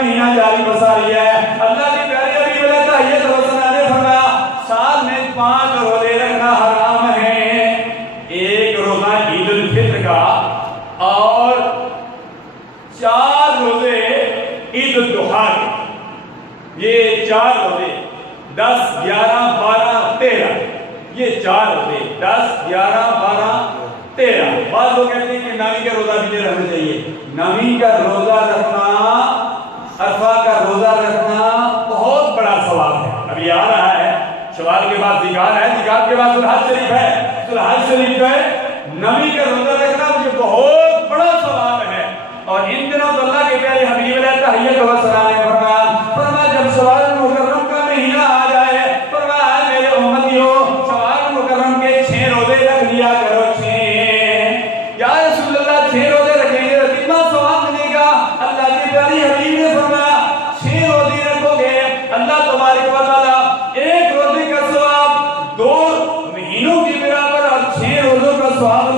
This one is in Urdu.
مہینہ جاری بساری ہے. اللہ کی پیاری حبیب علیہ تحیت وسلام نے فرمایا سال میں 5 روزے رکھنا حرام ہے. ایک روزہ عید الفطر کا اور 4 روزے عید الاضحیٰ کے. یہ 4 روزے 10 11 12 13 یہ 4 روزے 10 11 12 13. بعض لوگ کہتے ہیں کہ نامی کا روزہ بھی رکھنا چاہیے. نامی کا روزہ رکھنا عرفہ کا روزہ رکھنا بہت بڑا ثواب ہے. ابھی آ رہا ہے شوال کے بعد ذکر ہے, ذکر کے بعد ذوالحج شریف ہے, ذوالحج شریف ہے. نامی کا روزہ رکھنا مجھے بہت بڑا ثواب ہے. اور ان دنوں تو اللہ کے پیارے حبیب علیہ تحیت وسلام نے فرمایا جب شوال مکرم کا مہینہ آ جائے فرمایا میرے امتیوں شوال مکرم کے 6 روزے رکھ لیا کرو. 6 یا رسول اللہ 6 روزے رکھیں گے کتنا ثواب ملے گا. اللہ کے پیارے حبیب نے فرمایا 6 روزے رکھو گے اللہ تبارک و تعالی 1 روزے کا ثواب 2 مہینوں کے برابر اور 6 روزوں کا ثواب